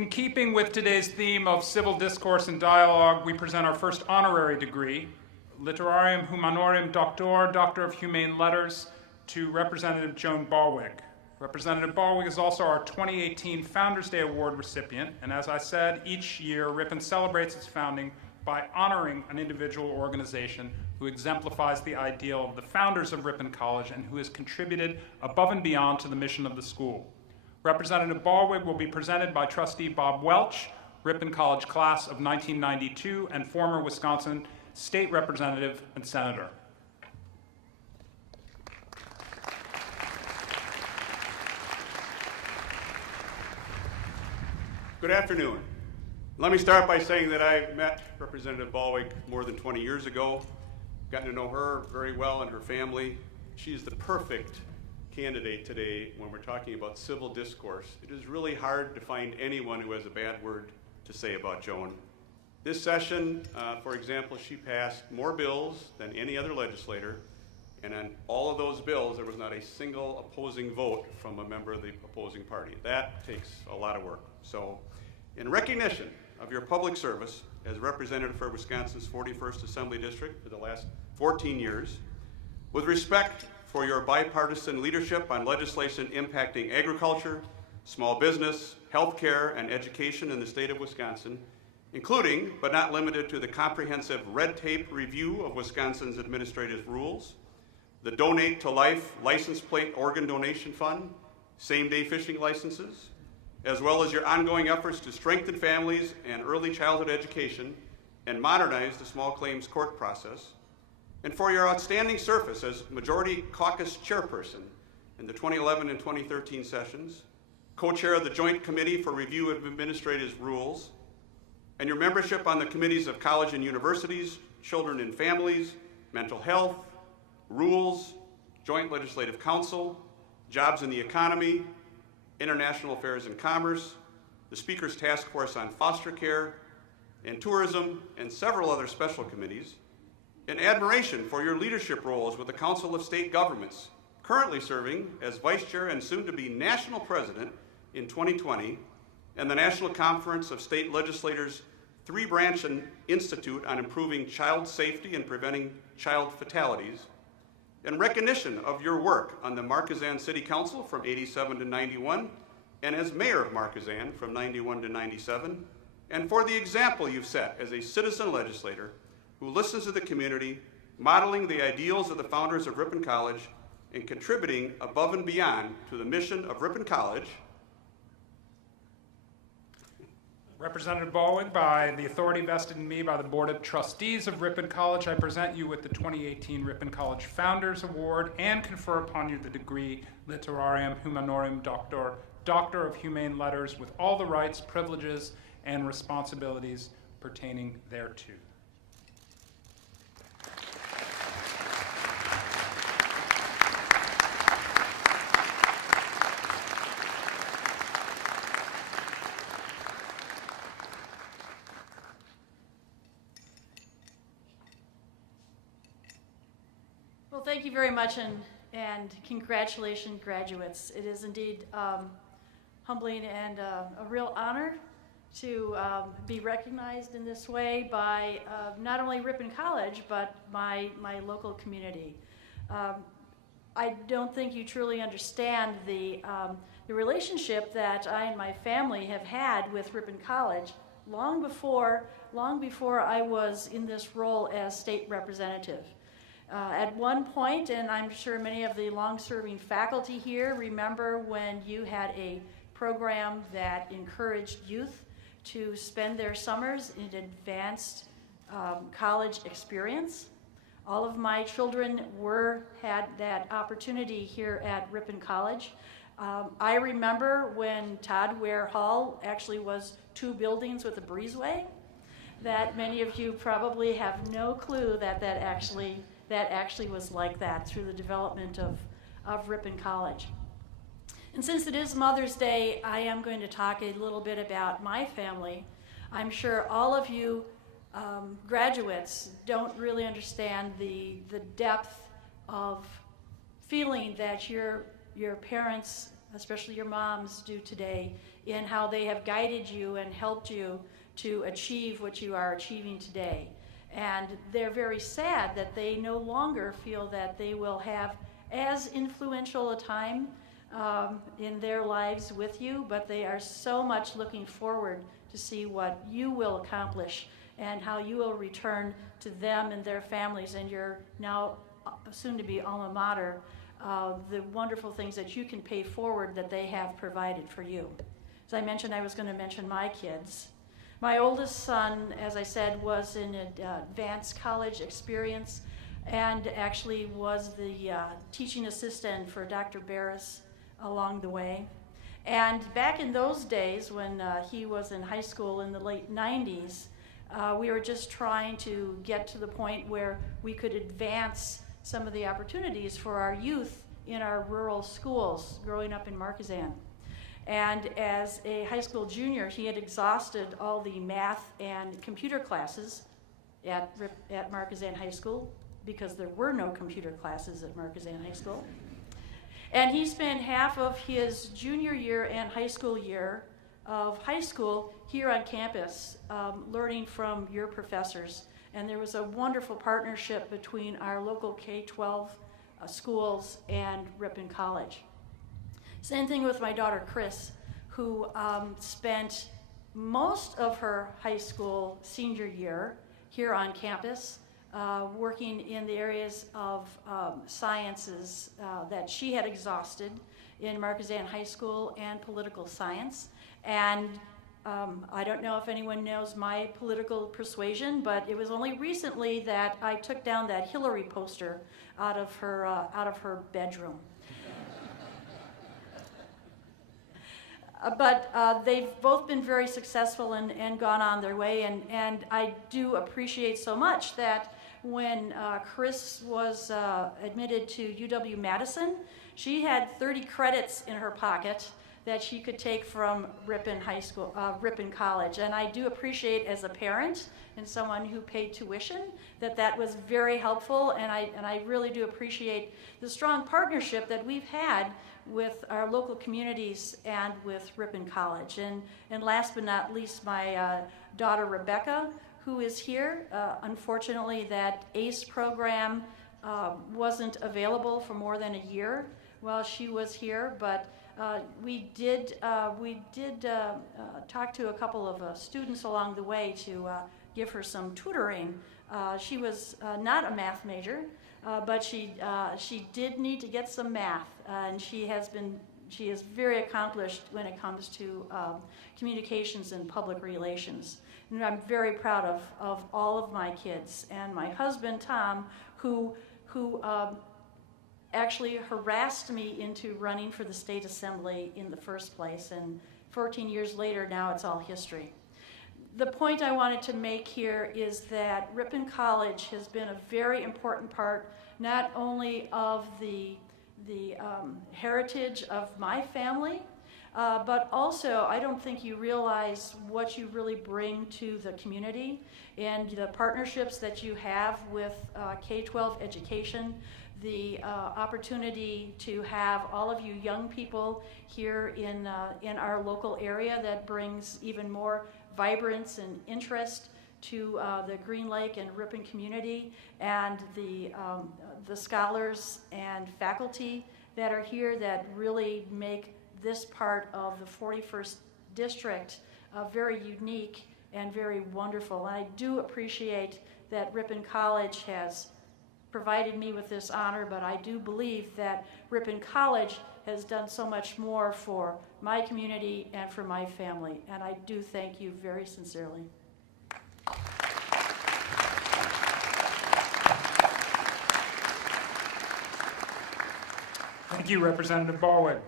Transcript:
In keeping with today's theme of civil discourse and dialogue, we present our first honorary degree, Literarium Humanorum Doctor, Doctor of Humane Letters, to Representative Joan Ballweg. Representative Ballweg is also our 2018 Founders Day Award recipient, and as I said, each year Ripon celebrates its founding by honoring an individual or organization who exemplifies the ideal of the founders of Ripon College and who has contributed above and beyond to the mission of the school. Representative Ballweg will be presented by Trustee Bob Welch, Ripon College class of 1992 and former Wisconsin State Representative and Senator. Good afternoon. Let me start by saying that I met Representative Ballweg more than 20 years ago, gotten to know her very well and her family. She's the perfect candidate today when we're talking about civil discourse. It is really hard to find anyone who has a bad word to say about Joan. This session, for example, she passed more bills than any other legislator, and on all of those bills, there was not a single opposing vote from a member of the opposing party. That takes a lot of work. So, in recognition of your public service as representative for Wisconsin's 41st Assembly District for the last 14 years, with respect for your bipartisan leadership on legislation impacting agriculture, small business, healthcare, and education in the state of Wisconsin, including, but not limited to, the comprehensive red tape review of Wisconsin's administrative rules, the Donate to Life license plate organ donation fund, same-day fishing licenses, as well as your ongoing efforts to strengthen families and early childhood education and modernize the small claims court process, and for your outstanding service as Majority Caucus Chairperson in the 2011 and 2013 sessions, co-chair of the Joint Committee for Review of Administrative Rules, and your membership on the committees of College and Universities, Children and Families, Mental Health, Rules, Joint Legislative Council, Jobs in the Economy, International Affairs and Commerce, the Speaker's Task Force on Foster Care, and Tourism, and several other special committees, and admiration for your leadership roles with the Council of State Governments, currently serving as Vice Chair and soon-to-be National President in 2020, and the National Conference of State Legislators' three-branch institute on improving child safety and preventing child fatalities, and recognition of your work on the Marquezan City Council from '87 to '91, and as Mayor of Marquezan from '91 to '97, and for the example you've set as a citizen legislator who listens to the community, modeling the ideals of the founders of Ripon College, and contributing above and beyond to the mission of Ripon College. Representative Ballweg, by the authority vested in me by the Board of Trustees of Ripon College, I present you with the 2018 Ripon College Founders Award and confer upon you the degree Literarium Humanorum Doctor, Doctor of Humane Letters, with all the rights, privileges, and responsibilities pertaining thereto. Well, thank you very much, and congratulations, graduates. It is indeed humbling and a real honor to be recognized in this way by not only Ripon College, but my local community. I don't think you truly understand the relationship that I and my family have had with Ripon College long before I was in this role as state representative. At one point, and I'm sure many of the long-serving faculty here remember when you had a program that encouraged youth to spend their summers in advanced college experience. All of my children had that opportunity here at Ripon College. I remember when Todd Ware Hall actually was 2 buildings with a breezeway, that many of you probably have no clue that actually was like that through the development of Ripon College. And since it is Mother's Day, I am going to talk a little bit about my family. I'm sure all of you graduates don't really understand the depth of feeling that your parents, especially your moms, do today in how they have guided you and helped you to achieve what you are achieving today. And they're very sad that they no longer feel that they will have as influential a time in their lives with you, but they are so much looking forward to see what you will accomplish and how you will return to them and their families and your now soon-to-be alma mater, the wonderful things that you can pay forward that they have provided for you. As I mentioned, I was going to mention my kids. My oldest son, as I said, was in an advanced college experience and actually was the teaching assistant for Dr. Barris along the way. And back in those days when he was in high school in the late 90s, we were just trying to get to the point where we could advance some of the opportunities for our youth in our rural schools growing up in Marquezan. And as a high school junior, he had exhausted all the math and computer classes at Marquezan High School because there were no computer classes at Marquezan High School. And he spent half of his junior year and high school year of high school here on campus learning from your professors. And there was a wonderful partnership between our local K-12 schools and Ripon College. Same thing with my daughter Chris, who spent most of her high school senior year here on campus working in the areas of sciences that she had exhausted in Marquezan High School and political science. And I don't know if anyone knows my political persuasion, but it was only recently that I took down that Hillary poster out of her bedroom. But they've both been very successful and gone on their way, and I do appreciate so much that when Chris was admitted to UW-Madison, she had 30 credits in her pocket that she could take from Ripon College. And I do appreciate as a parent and someone who paid tuition that was very helpful, and I really do appreciate the strong partnership that we've had with our local communities and with Ripon College. And last but not least, my daughter Rebecca, who is here. Unfortunately, that ACE program wasn't available for more than a year while she was here, but we did talk to a couple of students along the way to give her some tutoring. She was not a math major, but she did need to get some math, and she is very accomplished when it comes to communications and public relations. And I'm very proud of all of my kids, and my husband Tom, who actually harassed me into running for the state assembly in the first place, and 14 years later now it's all history. The point I wanted to make here is that Ripon College has been a very important part not only of the heritage of my family, but also I don't think you realize what you really bring to the community and the partnerships that you have with K-12 education, the opportunity to have all of you young people here in our local area that brings even more vibrance and interest to the Green Lake and Ripon community, and the scholars and faculty that are here that really make this part of the 41st District very unique and very wonderful. And I do appreciate that Ripon College has provided me with this honor, but I do believe that Ripon College has done so much more for my community and for my family, and I do thank you very sincerely. Thank you, Representative Ballweg.